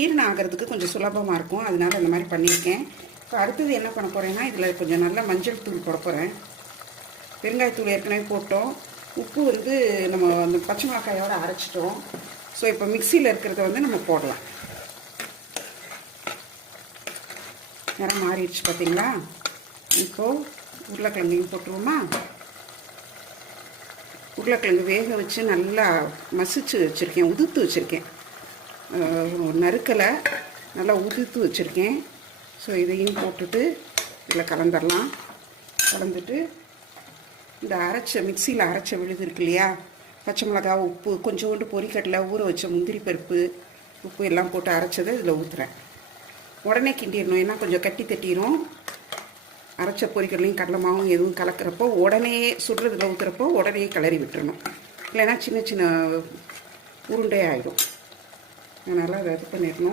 ஜீரணம் ஆகிறதுக்கு கொஞ்சம் சுலபமாக இருக்கும். அதனால் இந்த மாதிரி பண்ணியிருக்கேன். இப்போ அடுத்தது என்ன பண்ண போகிறேன்னா இதில் கொஞ்சம் நல்லா மஞ்சள் தூள் போட போகிறேன் பெருங்காயத்தூள் ஏற்கனவே போட்டோம். உப்பு வந்து நம்ம அந்த பச்சை மிளகாயோடு அரைச்சிட்டோம். ஸோ இப்போ மிக்சியில் இருக்கிறத வந்து நம்ம போடலாம். நிறம் மாறிடுச்சு பார்த்தீங்களா? இப்போது உருளைக்கிழங்கையும் போட்டுருவோமா? உருளைக்கிழங்கு வேக வச்சு நல்லா மசிச்சு வச்சுருக்கேன் உதுத்து வச்சுருக்கேன். நறுக்கலை நல்லா உதிர்த்து வச்சுருக்கேன். ஸோ இதையும் போட்டுட்டு இதில் கலந்துடலாம். கலந்துட்டு இந்த அரைச்ச மிக்சியில் அரைச்ச விழுது இருக்கு இல்லையா? பச்சை மிளகா உப்பு கொஞ்சோண்டு பொரிக்கடலை ஊற வச்ச முந்திரி பருப்பு உப்பு எல்லாம் போட்டு அரைச்சதை இதில் ஊற்றுறேன். உடனே கிண்டிடணும். ஏன்னா கொஞ்சம் கட்டி தட்டிடும் அரைச்ச பொறிக்கடலையும் கடலை மாவும் எதுவும் கலக்கிறப்போ உடனே சுடுறதுல ஊற்றுறப்போ உடனே கிளறி விட்டுறணும். இல்லைன்னா சின்ன சின்ன உருண்டை ஆகிடும் அதனால் அதை இது பண்ணிடணும்.